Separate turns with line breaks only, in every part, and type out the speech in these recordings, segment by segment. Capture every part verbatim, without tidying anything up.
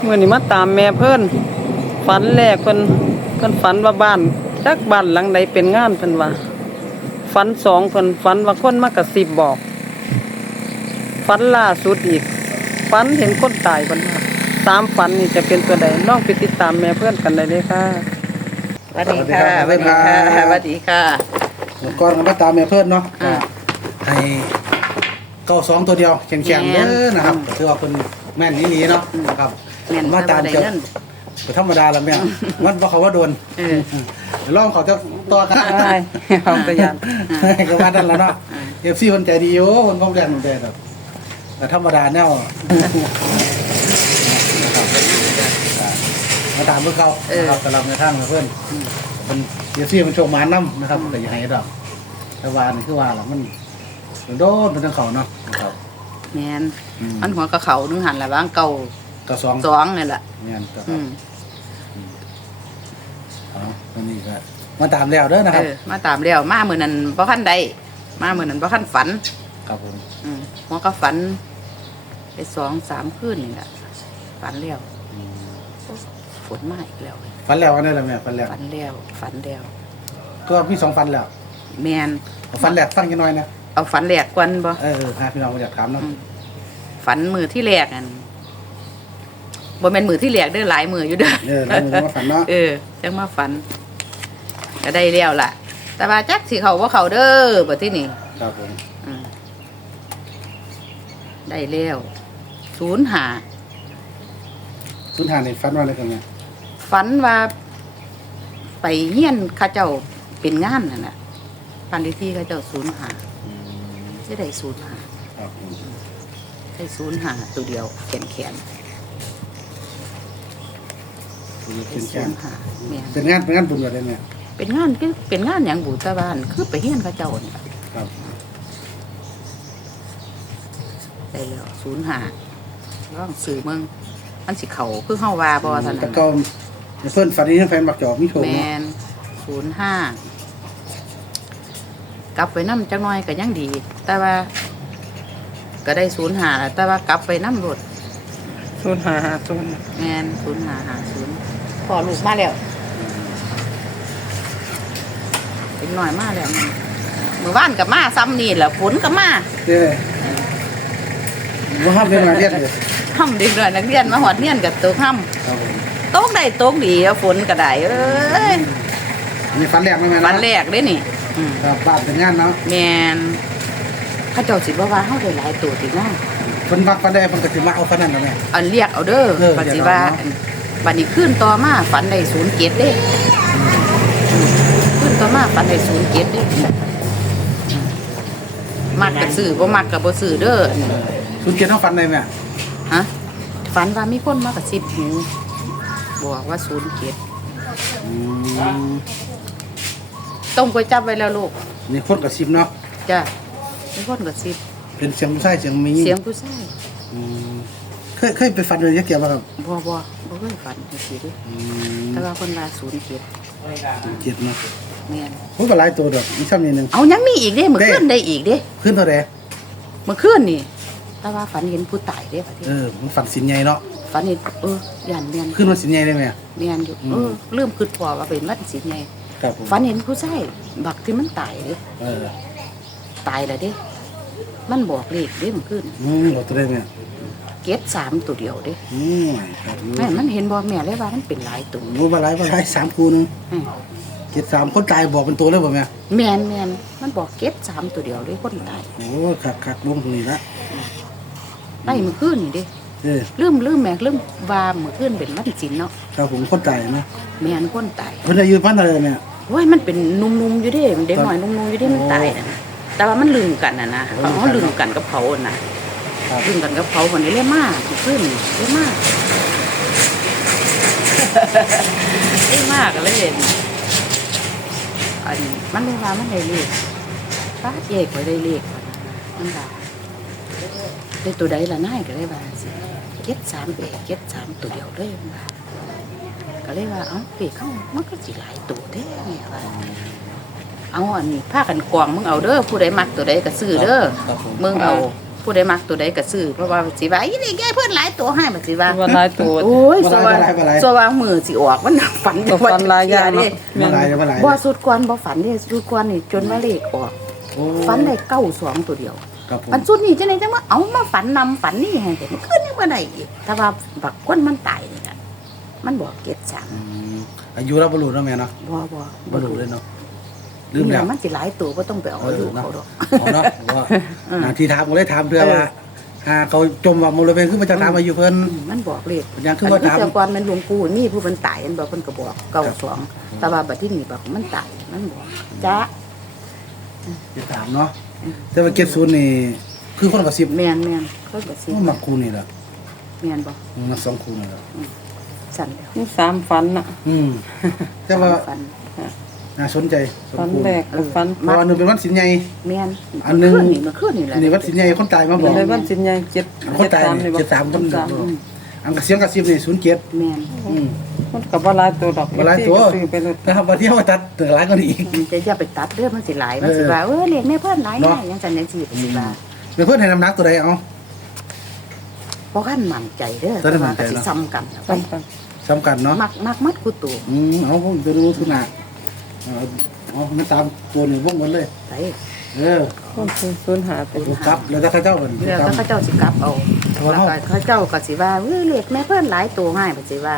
มื่อนี้มาตามแม่เพิ่นฝันแรกเพิ่นเพิ่นฝันว่าบ้านจักบ้านหลังใดเป็นงานเพิ่นว่าฝันสองเพิ่นฝันว่าคนมากระซิบบอกฝันล่าสุดอีกฝันเห็นคนตายเพิ่นว่าสามฝันนี่จะเป็นตัวใดลองไปติดตามแม่เพิ่นกันได้เลยค่ะสวัสดีค่ะสวัสดีค่ะสวัสดีค่ะ
ก่อนกันมาตามแม่เพิ่นเนาะให้เก้าสองตัวเดียวแข็งๆเด้อนะครับคือว่าเพิ่นแม่นอีหลีเนาะครับมาตามเจ้าก็ธรรมดาละแม่มันบ่เขาว่าโดนเออลองเขาจะต่อกันได้
พร้อมตะยัน
ก็ว่านั่นแล้วเนาะ เอฟ ซี เพิ่นใจดีอยู่เพิ่นบ่แล่นแต่แต่ธรรมดาแนวมาตามเพิ่นเขานะครับสำหรับในทางเพิ่นเพิ่น เอฟ ซี มันโชคมานำนะครับก็อย่าให้ดอกแต่ว่านี่คือว่าล่ะมันโดนเป็นทางเขาเนาะนะครับ
แม่นมันหัวกระเขานึงหันละบางเก่า
ก็สอง
สองนี่แหละ
แม่นครับอืมอ๋อวันนี้ก็มาตามแล้วเด้อนะครับ
เออมาตามแล้วมามื้อนั้นบ่ทันได้มามื้อนั้นบ่ทันฝัน
ครับผม
อืมหัวก็ฝันไปสองสามคืนนี่แหละฝันแล้วฝนมาอีกแล้ว
ฝันแล้วอันนั้นล่ะแม่ฝันแล้ว
ฝันแล้วฝันแล้ว
ก็มีสองฝันแล้ว
แม่น
ฝันแรกฟังจังหน่อยนะ
เอาฝันแรกก่อนบ่
เออๆหาพี่น้องอยากถามเนาะ
ฝันมื้อที่แรกนั่นบ่แม่นมื้อที่แรกเด้อหลายมื้ออยู่เด้อ
เออแล้วมื้อมาฝันเนาะ
เออจังมาฝันก็ได้แล้วล่ะแต่ว่าจักสิเข้าบ่เข้าเด้อบัดทีนี้
ครับผม
อืมได้แล้วศูนย์ห้า
ศูนย์ห้านี่ฝันว่าอะไรกันเนี่ย
ฝันว่าไปเฮียนเขาเจ้าเป็นงานนั่นน่ะปันเลขที่เขาเจ้าศูนย์ห้าสิได้ศูนย์ห้า
ครับ
ได้ศูนย์ห้าตัวเดียวแขนแขน
เป็นแขนเป็นงานเป็นงานบุญอะไรเนี่ย
เป็นงานก็เป็นงานอย่างบุตรบ้านคือไปเฮียนเขาเจ้านี่
ครับ
ได้แล้วศูนย์ห้าร้องสื่อเมืองมันสิเขาคือเฮาว่าบ่ท่าน
แต่ก็เพิ่นฝันนี้แฟนบักจอกมีโชค
แม่นศูนย์ห้ากลับไปนำจักหน่อยก็ยังดี แต่ว่าก็ได้ศูนย์ห้าแล้วแต่ว่ากลับไปนำรถศูนย์ห้าห้าศูนย์แม่นศูนย์ห้าห้าศูนย์พอลูกมาแล้วเป็นหน่อยมาแล้วเมื่อวานก็มาซ้ำนี่แหละฝนก็มา
เด้อบ่ห้ามเรียนมาเรียนอยู่
ห้ำดีเลยนักเรียนมาหอดเรียนกับตกห้ำตกได้ตกดีฝนก็ได้เอ้ย
นี่ฝันแรกไหมแม่
ฝันแรกเลยนี่
ครับบ้านเป็นงานเนาะ
แม่นข้าเจ้าสิบ่ว่าเฮาได้หลายตัวตินะ
เพิ่นมักฝันได้เพิ่นก็สิมาเอาฝันนั้นน่ะแม่
อันเรียกเอาเด้อปฏิว่าบัดนี้ขึ้นต่อมาฝันได้ศูนย์เจ็ดเด้ขึ้นต่อมาฝันได้ศูนย์เจ็ดเด้มักก็ซื้อบ่มักก็บ่ซื้อเด้อ
ศูนย์เจ็ดเฮาฝันได้แม่
ฮะฝันว่ามีคนมากระซิบหูบอกว่าศูนย์เจ็ดต้องไปจับไว้แล้วลูก
มีคนกระซิบเนาะ
จ้ะมีคนกระซิบ
เป็นเสียงผู้ชายเสียงมี
เสียงผู้ชาย
เคยเคยไปฝันเลยยักษ์เกี่ยวป่ะครับ
บ่บ่บ่เคยฝันจังซี่เด้แต่ว่าคนว่าศูนย์เจ็ด
เจ็ดเนาะ
แม่น
โหก็หลายตัวดอกมีซ้ำนิดนึง
เอายังมีอีกเด้มื้อคืนได้อีกเด้
คืนเท่าใด
เมื่อคืนนี่แต่ว่าฝันเห็นผู้ตายเด้ประเทศ
เออมันฝันสินใหญ่เนาะ
ฝันเห็นเออย่านแม่น
คืนวันสินใหญ่ได้มั้ย
แม่นอยู่เออลืมคิดพอว่าเป็นวันสินใหญ่
ครับผม
ฝันเห็นผู้ชายบักที่มันตายเด้
เออ
ตายแล้วเด้มันบอกเลขเด้เมื่อคืน
อืมบอกตัวได้มั้ย
เก็บสามตัวเดียวเด้
อืมครับ
แม่มันเห็นบ่แม่เลยว่ามันเป็นหลายตัว
โอ้บ่หลายบ่หลายสามคู่นึงเก็บสามคนตายบอกเป็นตัวเลยบ่แม่
แม่นแม่นมันบอกเก็บสามตัวเดียวเลยคนตาย
โอ้คักๆลงตรงนี้ละ
ได้เมื่อคืนนี่เด้
เออ
ลืมลืมแม่ลืมว่าเมื่อคืนเป็นวันศีลเนาะ
ครับผมคนตายนะ
แม่นคนตาย
เพิ่นอายุปานใดแม่
โอ้ยมันเป็นหนุ่มๆอยู่เด้มันเด็กน้อยหนุ่มๆอยู่เด้มันตายน่ะแต่ว่ามันลืมกันน่ะนะเขาลืมกันกับเขาน่ะลืมกันกับเขาคนนี้เลยมาขึ้นเลยมาเอ้มากเลยเห็นอันมันเลยว่ามันได้เลขป้าเอกไว้ได้เลขนั่นล่ะได้ตัวใดละนายก็เลยว่าสิเก็ดสามเอกเก็ดสามตัวเดียวเลยว่าก็เลยว่าเอ้าเอกเข้ามันก็สิหลายตัวเด้เนี่ยว่าเอาอันนี้ผ้ากันกวางมึงเอาเด้อผู้ใดมักตัวใดก็ซื้อเด้อมึงเอา
ผู้ใดมักตัวใดก็ซื้อเพราะว่าสิว่าอีนี่แกเพิ่นหลายตัวให้บัดสิว่า
ว่าหลายตัว
โอ้ยสว่างสว่างมือสิออกมันฝัน
ก็ฝันหลายอย่างเนาะ
มาหลายมาหลาย
บ่สุดก่อนบ่ฝันเด้สุดก่อนนี่จนว่าเลขออก
โอ้
ฝันได้เก้าสองตัวเดียว
ครับผม
อันสุดนี่จังได๋จังว่าเอามาฝันนำฝันนี่ให้แต่ขึ้นยังบ่ได้อีกถ้าว่าบักคนมันตายนี่น่ะมันบอกเก็ดสาม
อืมอายุเราบรรลุแล้วแม่เนาะ
บ่บ่
บรรลุเลยเนาะลื
ลื
ม
ม
แล้
แล้ว วมันสิหลายตัวบ่ต้องไปเอาอายุเขาดอก
เอาเนาะว่าหน้าที่ถามก็เลยถามเพื่อว่าหาเขาจมว่ามูลเป็นขึ้นมาจากถามอายุเพิ่น
มันบอกเลข
ยังคือ
อัน
ว่า
ที่
ถาม
แต่ก่อนมันหลวงปู่นี่ผู้มันตายอันบอกเพิ่นก็บอกเก้าสองแต่ว่าบัดที่นี่บอกมันตายมันบอกจ้า
จะถามเนาะแต่ว่าเก็บศูนย์นี่คือคนกับสิบ
แม่นแม่นเขาก็สิ
มักคูนี่แหละ
แม่นบ่
มักสองคูนี่แหละ
สั่นแล้ว
นี่สามฝันน่ะ
อืมแต่ว่า
ฝัน
น่าสนใจสม
ฝัน
ควร
แรกกับฝัน
เพราะว่าหนึ่งเป็นวันสินใหญ่
แม่น
อันหนึ่ง
เมื่นี่เมื่อคืนนี่แหละ
อันนี้วันสินใหญ่คนตายมาบอก
เลยวันสินใหญ่เจ็ด
คนตาย
นี่บ่
เจ็ดสามคน
สาม
อันกระเสียงกระซิบนี่ศูนย์เจ็ด
แม่น
อืม
มันก็บ่หลายตัวดอก
บ่หลายตัว
ซื้อไปเลย
นะครับวันที่เขาตัดถึงหลายกว่านี้อีก
มันจะอย่าไปตัดเด้อมันสิหลายมันสิว่าเออเรียกแม่เพิ่นหลาย
เนาะ
แน่จังซั่นจังซี่สิว่า
เดี๋ยวเพื่อนให้น้ำหนักตัวใดเอา
บ่คันมั่นใจเด้อ
ตอนนั้
แต่
นมั่
ว่าน
ใจ
ก็สิ
เนาะ
ซ้ำกันเอาไป
ซ้ำกัน
สำคัญเนาะ
มักมักมัดกูตัว
อืมเอาผมจะรู้ทุกหน้าเอาเอามันตามตัวหนึ่งพวกมันเลย
ไป
เออ
คนซื้อศูนย์หาไป
ดูครับแล้วถ้าเขาเจ้ากัน
แล้ว
ครับ
เขาเจ้าสิกลับเอา
เอา
แล้ว
เฮา
ก็เขาเจ้าก็สิว่าเอ้ยเรียกแม่เพิ่นหลายตัวให้บัดสิว่า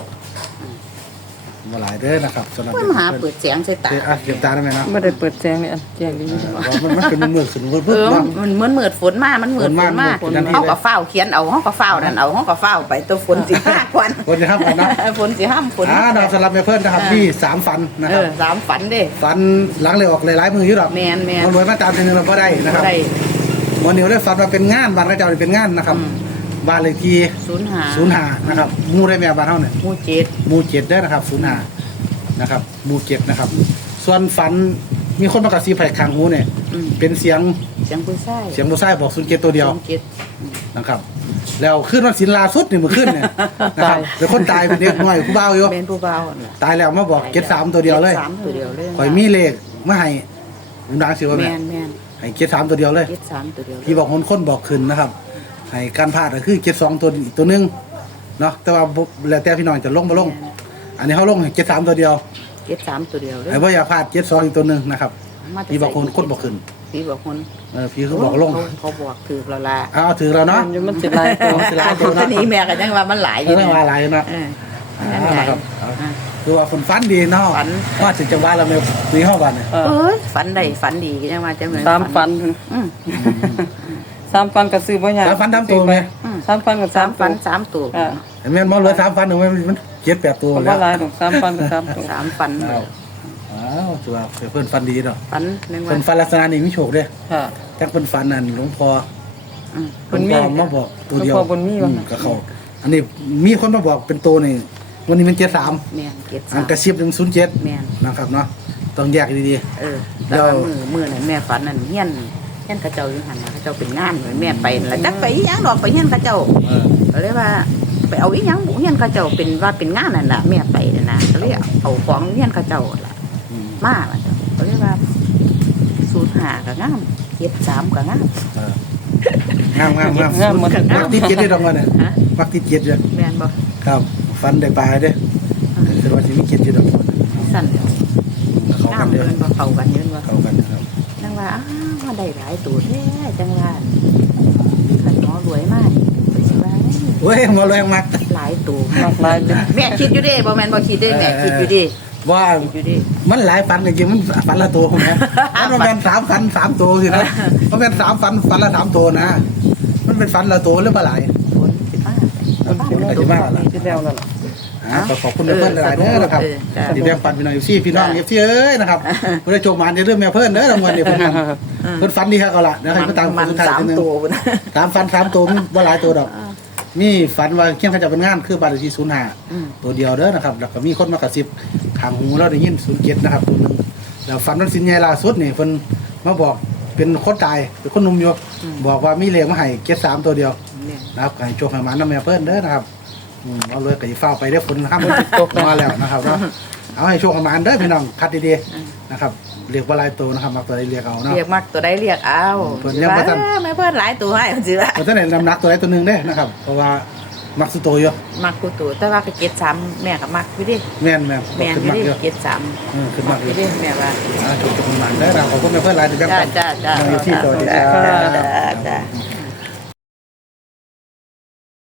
มาหลายเด้อนะครับสำหรับ
เพิ่นมาหาเปิดเสียงใส่ตา
เอออ่ะเก็บตาได้ไหมเนาะ
ไม่ได้เปิดแจ้งเลยอันแจ้งดี
เออมันมันเป็นมือขึ้นเพิ่ม
เอ
เพิ่ม
อ
เนาะ
มันเหมือนเหมือนฝนมา มันเหมือนฝนมา
ฝนมา
เฮาก็เฝ้าเขียนเอาเฮาก็เฝ้านั่นเอาเฮาก็เฝ้าไปตัวฝนสิห้าควัน
คนจะห้ามกันเนาะ
ฝนสิห้ามฝน
อ่าเราสำหรับแม่เพิ่นนะครับที่สามฟันนะ
เอ
ครับ
อสามฝันเด้
ฟันหลังเลยออกหลายๆมืออยู่ดอก
แม่นแม่น
เอารวยมาตามทีนึงเราก็ได้นะครับ
ได้
วันนี้เราได้ฟันมาเป็นงานบ้านกระเจ้าเป็นงานนะครับ
อืม
บ้านเลขที่
ศูนย์ห้า
ศูนย์ห้านะครับหมู่ได้แม่บ้านเฮาเนี่ย
หมู่เจ็ด
หมู่เจ็ดได้อนะครับศูนย์ห้านะครับหมู่เจ็ดนะครับ ส่วนฝันมีคนมากระซิบไผ่คางหูเนี่ย
อืม
เป็นเสียง
เสียงผู้ชาย
เสียงผู้ชายบอกศูนย์เจ็ดตัวเดียว
ศูนเจ็ด
นะครับ แล้วขึ้นวันศิลาสุดนี่มือขึ้นเนี่ยนะครับเป็นคนตายเป็นเด็กน้อยผู้บ่าวอยู่
แม่นผู้เบาน่ะ
ตายแล้วมาบอกเจ็ดสามตัวเดียวเลย
จ็สามตัวเดียวเลย
ข่อยมีเลขมาให้ผมดังสิว่าแม่
แม่นแม่น
ให้เจ็ดสามตัวเดียวเลย
เจ็ดสามตัวเดียวเลย
พี่บอกคนคนบอกขึ้นนะครับ ให้การพลาดก็คือเจ็ดสองตัวอีกตัวหนึงเนาะแต่ว่าบ่แล้วแต่พี่น้องจะลงมาลง อันนี้เขาลงเจ็ดสามตัวเดียว
เจ็ดสามตัวเดียวเลย
ไอ้พ่อย่าพลาดเจ็ดสองอีกตัวหนึงนะครับ
มาแต่
พี่บอกคนคนบอกขึ้น
พี่บอกคน
เออพี่เขาบอกลง
เขาเขาบอกถือเราละ
เอาถือแล้วเนาะ
อยู่มันสิหลายตัว
สิหลายตัว
ตอนนี้แม่ก็ยังว่ามันหลายอ
เอยู่ อ
เนี่ย
มาหลายนะ
เออ
อ่า
นั่นไง
นะครับเอา
อ่า
คือว่าฝนฟันดีเนาะ
ฝัน
ว่าถึงจังหวะเราในในห้องวันเนี่ย
เออ
เอ้ยฝันได้ฝันดีก็ยังว่าจะเหมือน
สามฝัน
อืม
สามฝันก็ซื้อบ่ยาก
แล้วฟันทำตัวไหม
อืม
สามฝันกับ
สา
สาม ม
ฝัน
ตัว
สามตัว
อ่า
เห็นไหมมองเหลือสามฟันหนึ่งมันเจ็ดแปดตัว
ก็
แล้
บ่
ว
หลายดอกสามฝันกับสามตัว
สามฝัน
อ้าวอ้าวชัวร์เพื่อนฟันดีเนาะ
ฝันนึง
เพื่
ว่า
อนฟันลักษณะนี้มีโชคเด้
ค่ะ
จักเพื่อนฟันนั่นหลวงพ่อ
อืม
หลวงพ่อมาบอกตัวเดียว
หลวงพ่อบุญมีวะ
อืกับเขาอันนี้มีคนมาบอกเป็นตัวนี่วันนี้เป็นเจ็ดสาม
แม่นเก็ด
อั
สาน ม
กระซิบหนึ่งศูนย์เจ็ด
แม่น
นะครับเนาะต้องแยกดี
เออแต่ว่ามือมือนั่นแม่ฝันนั่นเฮียนเฮียนเขาเจ้าอยู่หันนะเขาเจ้าเป็นงานเหมือนแม่ไปนั่นล่ะจักไปอีหยังดอกไปเฮียนเขาเจ้า
ๆเออ
ก็เลยว่า ไปเอาอีหยังบุเฮียนเขาเจ้าเป็นว่าเป็นงานนั่นล่ะแม่ไปนั่นนะก็เลยเอาของเฮียนเขาเจ้าล่ะ
อืม
มาล่ะจ้ะก็เลยว่าสูตรหาก็งามเจ็ดสามก็งาม
เอองามงามงาม
งามหมด
มักติดเจ็ดได้ดอกมันเนี่ย
ฮะ
มักติดเจ็ดเลย
แม่นบ่
ครับฟันได้ปลายเด้แต่ว่าที่มีเจ็ดอยู่ดอกมัน
สั่นเดียว
เขา
งา
กั
ม
นเด้อ
เดินบ่เข้ากันเดินบ่
เขากันครับ
จังว่าอ้าวมาได้หลายตัวแท้จังว่าขันหมอรวยมากไปสิว่า
เว้ยมาเลยมัก
หลายตัว
หลากหลายจ้ะ
แม่คิดอยู่เด้บ่แม่นบ่คิดเด้แม่คิดอยู่เด้
ว่า
คิดอยู่เด้
มันหลายฟันจริงๆมันฟันละตัวนะมันเป็นสามฟันสามตัวสินะมันเป็นสามฟันฟันละสามตัวนะ มันเป็นฟันละตัวหรือเปล่าหลาย
ฝนสิมา
มันสิมา
สิมาล่ะ
ที่แล้วนั่นล่ะ
อ่าขอขอบคุณเพื่อนหลายๆเด้อนะครับที่แบ่งปันพี่น้องเอฟซีพี่น้องเอฟซีเอ้ยนะครับเพื่อโจมมันในเรื่องแม่เพื่อนเด้อรางวัลเนี่ยเพื่อนเพื่อนฟันดีครับเอาละเดี๋ยวให้เพื่อนตาม
มัน
สุดท้าย
สาม
ทีนึง
ตัวพุ่นนะ
สามฟันสามตัวมันว่าหลายตัวดอกนี่ฝันว่าเขี้ยนเขาจะเป็นงานคือบ้านเลขที่ศูนย์ห้า
อืม
ตัวเดียวเด้อนะครับแล้วก็มีคนมากระซิบขางหูเราได้ยินศูนย์เจ็ดนะครับตัวหนึงแล้วฝันวันสินใหญ่ล่าสุดนี่เพิ่นมาบอกเป็นคนตายเป็นคนหนุ่มอยู่บอกว่ามีเลขมาให้เจ็ดสามตัวเดียว
เนี่ย
นะครับให้โชคให้หมาน้ำแม่เพิ่นเด้อนะครับอืมเอาเลยกับอีฟ้าวไปได้ฝนห้ามมันตกมาแล้วนะครับเนาะเอาให้โชคประมาณเด้อพี่น้องคัดดีๆนะครับเรียกว่าลายตัวนะครับมาตัวใดเรียกเอาเนาะ
เรียกมักตัวใดเรียกเอา
เพิ่นยังบ่ทัน
ว่าแม่เพิ่นหลายตัวให้สิว่า
มันจะไหนน้ำหนักตัวใดตัวหนึ่งได้นะครับ เพราะว่ามักสุดโตอยู่
มักกูตัวแต่ว่าก็เจ็ดสามแม่ก็มักอยู่ดิ
แม่นแม่น
แม่น
ขึ้น
อยู่
มัก
ดิ
เยอะ
เจ็ดสาม
เออขึ้น
มั
มั
ก
ก
อ
เย
ยู่
อะ
ดิแม่ว่า
อ่าโชคประมาณได้อเราขอบคุณแม่เพื่อนหลายที่จัง
จ้า
กัน
จ้าจ้า
อยู่ที่ตัวดี
จ้า
ครับ
จ้า